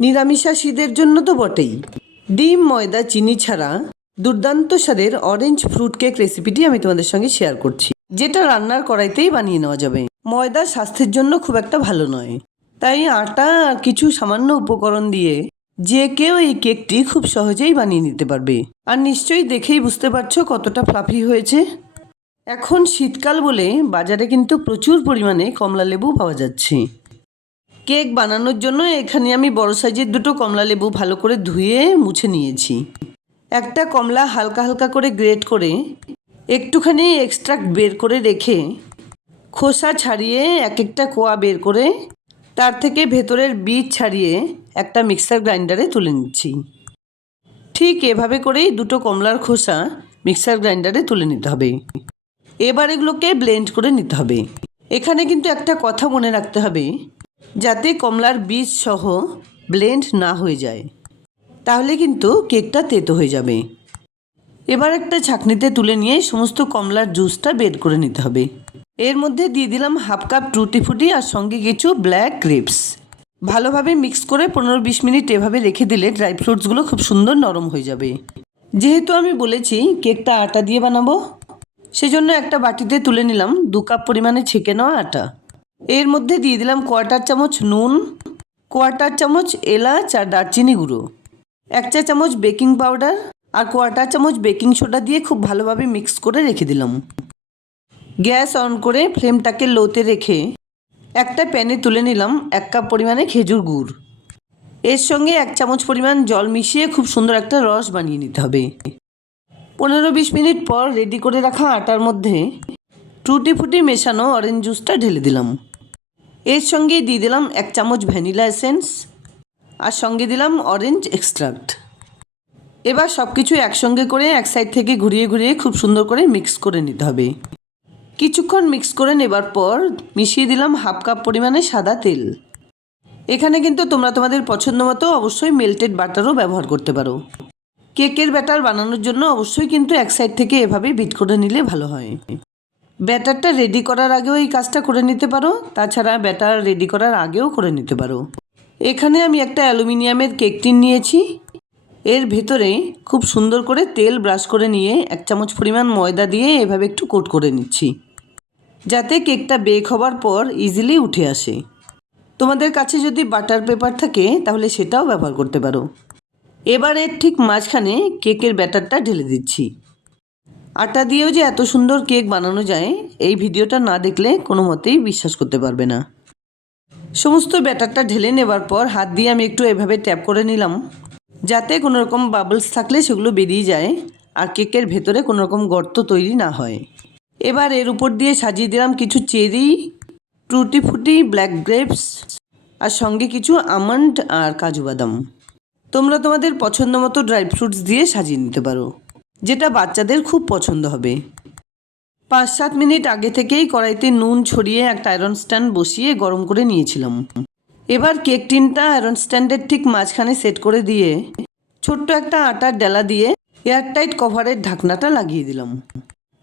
নিরামিষাশীদের জন্য তো বটেই। ডিম, ময়দা, চিনি ছাড়া দুর্দান্ত স্বাদের অরেঞ্জ ফ্রুট কেক রেসিপিটি আমি তোমাদের সঙ্গে শেয়ার করছি, যেটা রান্নার কড়াইতেই বানিয়ে নেওয়া যাবে। ময়দা স্বাস্থ্যের জন্য খুব একটা ভালো নয়, তাই আটা আর কিছু সামান্য উপকরণ দিয়ে যে কেউ এই কেকটি খুব সহজেই বানিয়ে নিতে পারবে। আর নিশ্চয়ই দেখেই বুঝতে পারছো কতটা ফ্লাফি হয়েছে। এখন শীতকাল বলে বাজারে কিন্তু প্রচুর পরিমাণে কমলা লেবু পাওয়া যাচ্ছে। কেক বানানোর জন্য এখানে আমি বড় সাইজের দুটো কমলা লেবু ভালো করে ধুয়ে মুছে নিয়েছি। একটা কমলা হালকা হালকা করে গ্রেট করে একটুখানি এক্সট্রাক্ট বের করে রেখে খোসা ছাড়িয়ে এক একটা কোয়া বের করে তার থেকে ভেতরের বীজ ছাড়িয়ে একটা মিক্সার গ্রাইন্ডারে তুলে নিচ্ছি। ঠিক এভাবে করেই দুটো কমলার খোসা মিক্সার গ্রাইন্ডারে তুলে নিতে হবে। এবার এগুলোকে ব্লেন্ড করে নিতে হবে। এখানে কিন্তু একটা কথা মনে রাখতে হবে, যাতে কমলার বীজ সহ ব্লেন্ড না হয়ে যায়, তাহলে কিন্তু কেকটা তেতো হয়ে যাবে। এবার একটা ছাঁকনিতে তুলে নিয়ে সমস্ত কমলার জুসটা বের করে নিতে হবে। এর মধ্যে দিয়ে দিলাম হাফ কাপ টুটি ফুটি আর সঙ্গে কিছু ব্ল্যাক গ্রেপস। ভালোভাবে মিক্স করে 15-20 মিনিট এভাবে রেখে দিলে ড্রাই ফ্রুটসগুলো খুব সুন্দর নরম হয়ে যাবে। যেহেতু আমি বলেছি কেকটা আটা দিয়ে বানাবো, সেজন্য একটা বাটিতে তুলে নিলাম 2 কাপ পরিমাণে ছেঁকে নেওয়া আটা। এর মধ্যে দিয়ে দিলাম 1/4 চামচ নুন, 1/4 চামচ এলাচ আর দারচিনি গুঁড়ো, 1 চা চামচ বেকিং পাউডার আর 1/4 চামচ বেকিং সোডা দিয়ে খুব ভালোভাবে মিক্স করে রেখে দিলাম। গ্যাস অন করে ফ্লেমটাকে লোতে রেখে একটা প্যানে তুলে নিলাম 1 কাপ পরিমাণে খেজুর গুড়। এর সঙ্গে 1 চামচ পরিমাণ জল মিশিয়ে খুব সুন্দর একটা রস বানিয়ে নিতে হবে। 15-20 মিনিট পর রেডি করে রাখা আটার মধ্যে টুটি ফুটি মেশানো অরেঞ্জ জুসটা ঢেলে দিলাম। এর সঙ্গে দিয়ে দিলাম 1 চামচ ভ্যানিলা এসেন্স আর সঙ্গে দিলাম অরেঞ্জ এক্সট্রাক্ট। এবার সব কিছু একসঙ্গে করে এক সাইড থেকে ঘুরিয়ে ঘুরিয়ে খুব সুন্দর করে মিক্স করে নিতে হবে। কিছুক্ষণ মিক্স করে নেবার পর মিশিয়ে দিলাম হাফ কাপ পরিমাণে সাদা তেল। এখানে কিন্তু তোমরা তোমাদের পছন্দ মতো অবশ্যই মেল্টেড বাটারও ব্যবহার করতে পারো। কেকের ব্যাটার বানানোর জন্য অবশ্যই কিন্তু এক সাইড থেকে এভাবে বিট করে নিলে ভালো হয়। ব্যাটারটা রেডি করার আগেও এই কাজটা করে নিতে পারো, তাছাড়া ব্যাটার রেডি করার আগেও করে নিতে পারো। এখানে আমি একটা অ্যালুমিনিয়ামের কেক টিন নিয়েছি। এর ভেতরে খুব সুন্দর করে তেল ব্রাশ করে নিয়ে 1 চামচ পরিমাণ ময়দা দিয়ে এভাবে একটু কোট করে নিচ্ছি, যাতে কেকটা বেক হবার পর ইজিলি উঠে আসে। তোমাদের কাছে যদি বাটার পেপার থাকে তাহলে সেটাও ব্যবহার করতে পারো। এবার এর ঠিক মাঝখানে কেকের ব্যাটারটা ঢেলে দিচ্ছি। আটা দিয়েও যে এত সুন্দর কেক বানানো যায়, এই ভিডিওটা না দেখলে কোনো মতেই বিশ্বাস করতে পারবে না। সমস্ত ব্যাটারটা ঢেলে নেবার পর হাত দিয়ে আমি একটু এভাবে ট্যাপ করে নিলাম, যাতে কোনো রকম বাবলস থাকলে সেগুলো বেরিয়ে যায় আর কেকের ভেতরে কোনো রকম গর্ত তৈরি না হয়। এবার এর উপর দিয়ে সাজিয়ে দিলাম কিছু চেরি, টুটি ফুটি, ব্ল্যাক গ্রেপস আর সঙ্গে কিছু আমন্ড আর কাজু বাদাম। তোমরা তোমাদের পছন্দ মতো ড্রাই ফ্রুটস দিয়ে সাজিয়ে নিতে পারো, যেটা বাচ্চাদের খুব পছন্দ হবে। 5-7 মিনিট আগে থেকেই কড়াইতে নুন ছড়িয়ে একটা আয়রন স্ট্যান্ড বসিয়ে গরম করে নিয়েছিলাম। এবার কেক টিনটা আয়রন স্ট্যান্ডের ঠিক মাঝখানে সেট করে দিয়ে ছোট্ট একটা আটার ডেলা দিয়ে এয়ারটাইট কভারের ঢাকনাটা লাগিয়ে দিলাম।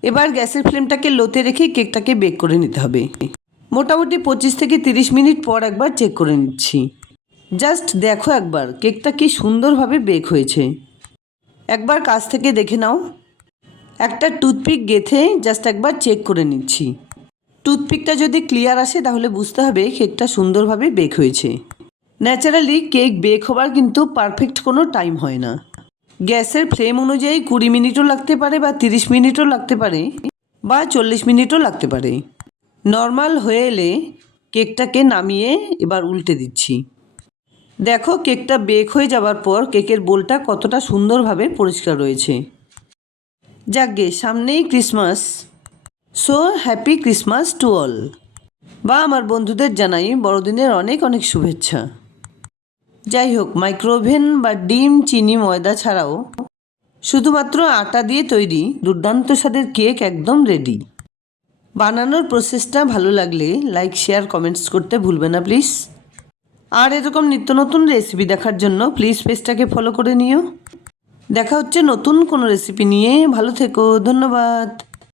এবার গ্যাসের ফ্লেমটাকে লোতে রেখে কেকটাকে বেক করে নিতে হবে। মোটামুটি 25-30 মিনিট পর একবার চেক করে নিচ্ছি। জাস্ট দেখো একবার কেকটা কি সুন্দরভাবে বেক হয়েছে। একবার কাছ থেকে দেখে নাও। একটা টুথপিক গেঁথে জাস্ট একবার চেক করে নিচ্ছি। টুথপিকটা যদি ক্লিয়ার আসে তাহলে বুঝতে হবে কেকটা সুন্দরভাবে বেক হয়েছে। ন্যাচারালি কেক বেক হবার কিন্তু পারফেক্ট কোনো টাইম হয় না। গ্যাসের ফ্লেম অনুযায়ী 20 মিনিটও লাগতে পারে বা 30 মিনিটও লাগতে পারে বা 40 মিনিটও লাগতে পারে। নর্মাল হয়ে এলে কেকটাকে নামিয়ে এবার উল্টে দিচ্ছি। দেখো কেকটা বেক হয়ে যাবার পর কেকের বোলটা কতটা সুন্দরভাবে পরিষ্কার রয়েছে। যাকগে, সামনেই Christmas, so happy Christmas to all. বা আমার বন্ধুদের জানাই বড়দিনের অনেক অনেক শুভেচ্ছা। যাই হোক, মাইক্রোওভেন বা ডিম, চিনি, ময়দা ছাড়াও শুধুমাত্র আটা দিয়ে তৈরি দুর্দান্ত স্বাদের কেক একদম রেডি। বানানোর প্রসেসটা ভালো লাগলে লাইক, শেয়ার, কমেন্টস করতে ভুলবে না প্লিজ। আর এরকম নিত্য নতুন রেসিপি দেখার জন্য প্লিজ পেজটাকে ফলো করে নিও। দেখা হচ্ছে নতুন কোনো রেসিপি নিয়ে। ভালো থেকো, ধন্যবাদ।